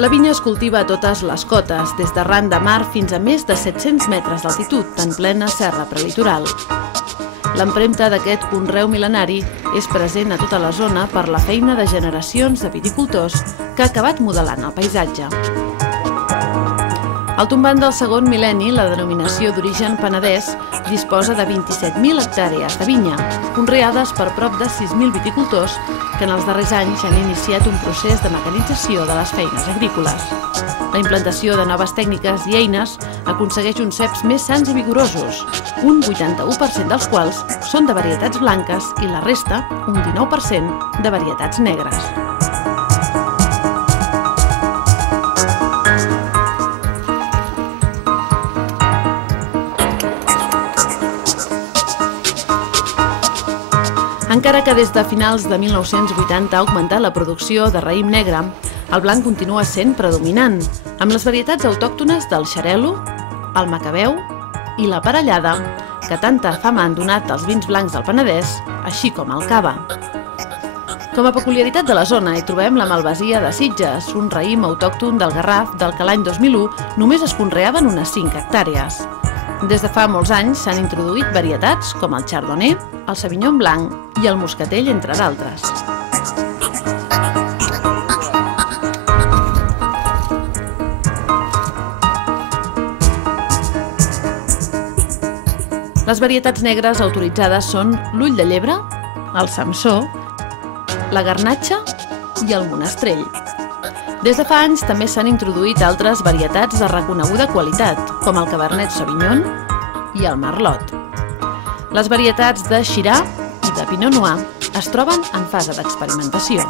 La vinya es cultiva a totes les cotes, des de ran de mar fins a més de 700 metres d'altitud, en plena serra prelitoral. L'empremta d'aquest conreu mil·lenari és present a tota la zona per la feina de generacions de viticultors que ha acabat modelant el paisatge. Al tombant del segon mil·lenni, la denominació d'origen penedès disposa de 27.000 hectàrees de vinya, conreades per prop de 6.000 viticultors que en els darrers anys han iniciat un procés de mecanització de les feines agrícoles. La implantació de noves tècniques i eines aconsegueix uns ceps més sans i vigorosos, un 81% dels quals són de varietats blanques i la resta, un 19%, de varietats negres. Encara que des de finals de 1980 ha augmentat la producció de raïm negre, el blanc continua sent predominant, amb les varietats autòctones del xarel·lo, el macabeu i la parellada, que tanta fama han donat als vins blancs del Penedès, així com el cava. Com a peculiaritat de la zona hi trobem la malvasia de Sitges, un raïm autòcton del Garraf del que l'any 2001 només es conreaven unes 5 hectàrees. Des de fa molts anys s'han introduït varietats com el chardonnay, el sauvignon blanc i el moscatell, entre d'altres. Les varietats negres autoritzades són l'ull de llebre, el samsó, la garnatxa i el monestrell. Des de fa anys també s'han introduït altres varietats de reconeguda qualitat, com el cabernet sauvignon i el merlot. Les varietats de Shiraz i de Pinot Noir es troben en fase d'experimentació.